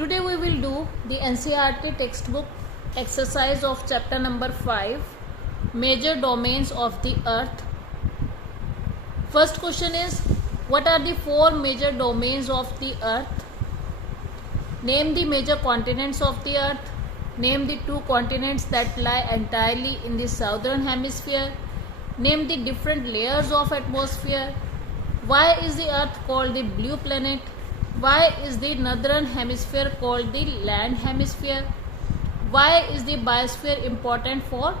Today we will do the NCERT textbook exercise of chapter number 5, Major Domains of the Earth. First question is, what are the 4 major domains of the Earth? Name the major continents of the Earth. Name the 2 continents that lie entirely in the southern hemisphere. Name the different layers of atmosphere. Why is the Earth called the blue planet? Why is the northern hemisphere called the land hemisphere? Why is the biosphere important for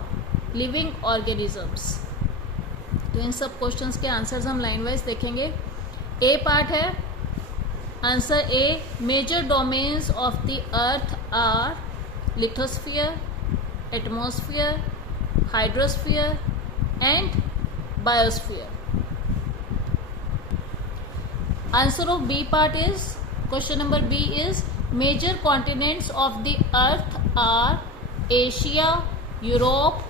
living organisms? तो इन सब questions के answers हम line wise देखेंगे. A part है. Answer A, major domains of the earth are lithosphere, atmosphere, hydrosphere and biosphere. Answer of B part is, question number B is, major continents of the earth are Asia, Europe,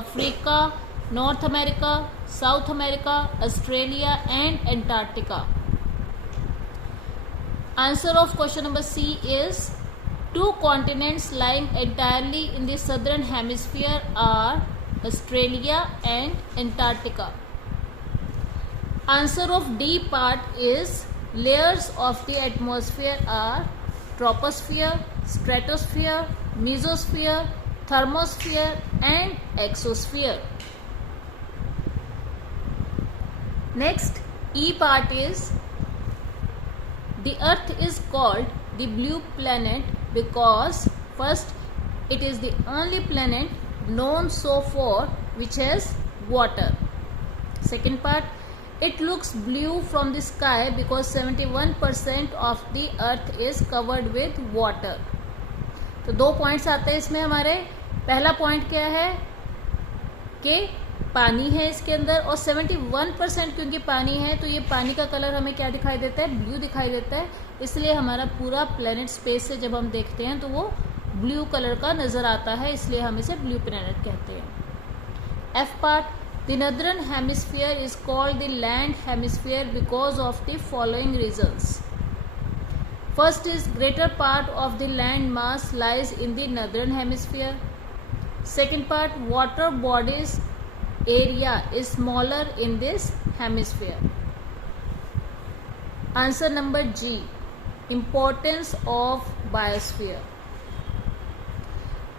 Africa, North America, South America, Australia and Antarctica. Answer of question number C is, 2 continents lying entirely in the southern hemisphere are Australia and Antarctica. Answer of D part is, layers of the atmosphere are troposphere, stratosphere, mesosphere, thermosphere and exosphere. Next, E part is, the earth is called the blue planet because first, it is the only planet known so far which has water. Second part, it looks blue from the sky because 71% of the earth is covered with water. तो 2 points आते हैं इसमें हमारे. पहला point क्या है कि पानी है इसके अंदर और 71% क्योंकि पानी है तो ये पानी का कलर हमें क्या दिखाई देता है, ब्लू दिखाई देता है. इसलिए हमारा पूरा प्लेनेट स्पेस से जब हम देखते हैं तो वो ब्लू कलर का नजर आता है, इसलिए हम इसे ब्लू प्लेनेट कहते हैं. F part, the northern hemisphere is called the land hemisphere because of the following reasons. First is, greater part of the land mass lies in the northern hemisphere. Second part, water bodies area is smaller in this hemisphere. Answer number G, importance of biosphere.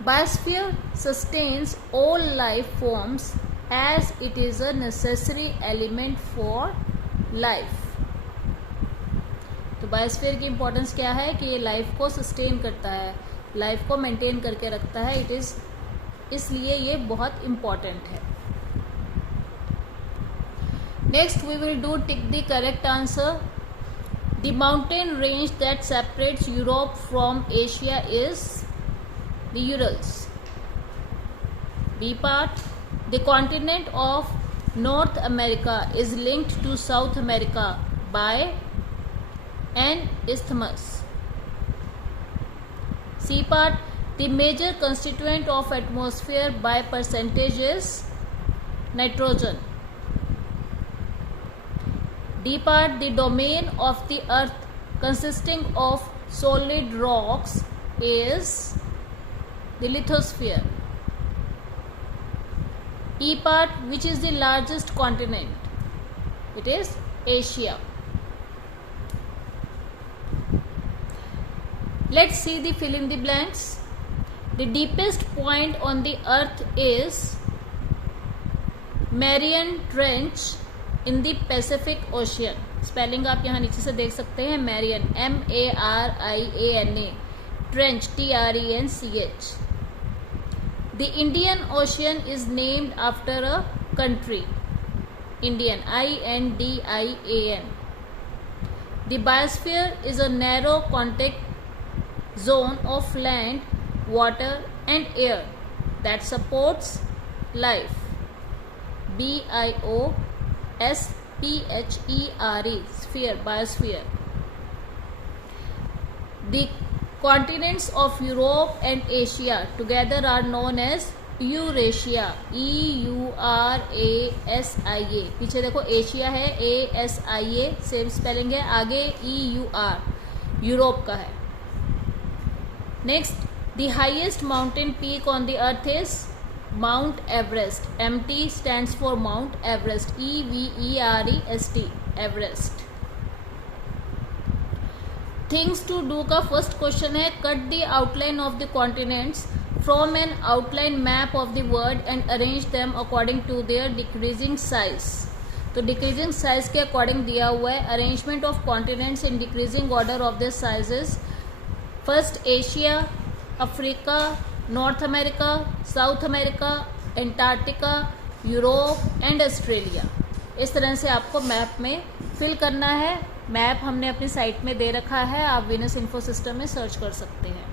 Biosphere sustains all life forms as it is a necessary element for life. तो biosphere की importance क्या है कि ये life को sustain करता है, life को मेंटेन करके रखता है. इट इज, इसलिए ये बहुत इम्पोर्टेंट है. Next we will do tick the correct answer. The mountain range that separates Europe from Asia is the Urals. B part, the continent of North America is linked to South America by an isthmus. C part, the major constituent of atmosphere by percentage is nitrogen. D part, the domain of the earth consisting of solid rocks is the lithosphere. E part, which is the largest continent? It is Asia. Let's see the fill in the blanks. The deepest point on the earth is Mariana Trench in the Pacific Ocean. Spelling आप यहाँ नीचे से देख सकते हैं. Mariana, MARIANA, trench, TRENCH. The Indian Ocean is named after a country. Indian, INDIAN. The biosphere is a narrow contact zone of land, water and air that supports life. BIOSPHERE, sphere, biosphere. The continents of Europe and Asia together are known as Eurasia. EURASIA. पीछे देखो Asia है, ASIA same spelling है. आगे EUR Europe का है. Next, the highest mountain peak on the earth is Mount Everest. MT stands for Mount Everest. EVEREST, Everest. Things to do का first question है, cut the outline of the continents from an outline map of the world and arrange them according to their decreasing size. तो decreasing size के according दिया हुआ है. Arrangement of continents in decreasing order of the sizes. First Asia, Africa, north America, south America, Antarctica, Europe and Australia. इस तरह से आपको map में फिल करना है. मैप हमने अपनी साइट में दे रखा है, आप वीनस इन्फो सिस्टम में सर्च कर सकते हैं.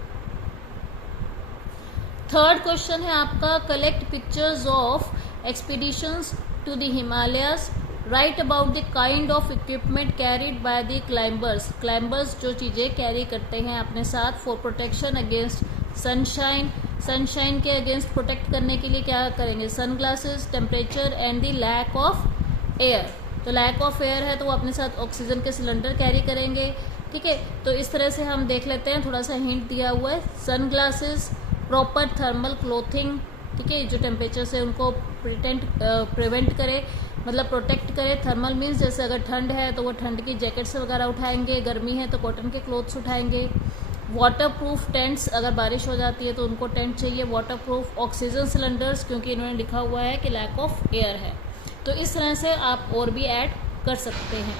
थर्ड क्वेश्चन है आपका, collect pictures of expeditions to the Himalayas. Write about the kind of equipment carried by the climbers. Climbers जो चीज़ें कैरी करते हैं अपने साथ for protection against sunshine. Sunshine के अगेंस्ट प्रोटेक्ट करने के लिए क्या करेंगे? Sunglasses, temperature and the lack of air. तो लैक ऑफ एयर है तो वो अपने साथ ऑक्सीजन के सिलेंडर कैरी करेंगे. ठीक है, तो इस तरह से हम देख लेते हैं. थोड़ा सा हिंट दिया हुआ है. सनग्लासेस, प्रॉपर थर्मल क्लोथिंग, ठीक है, जो टेम्परेचर से उनको प्रिवेंट करे, मतलब प्रोटेक्ट करे. थर्मल मीन्स जैसे अगर ठंड है तो वो ठंड की जैकेट्स वगैरह उठाएंगे, गर्मी है तो कॉटन के क्लोथ्स उठाएंगे. वाटर प्रूफ टेंट्स, अगर बारिश हो जाती है तो उनको टेंट चाहिए वाटर प्रूफ. ऑक्सीजन सिलेंडर्स, क्योंकि इन्होंने लिखा हुआ है कि लैक ऑफ एयर है. तो इस तरह से आप और भी ऐड कर सकते हैं.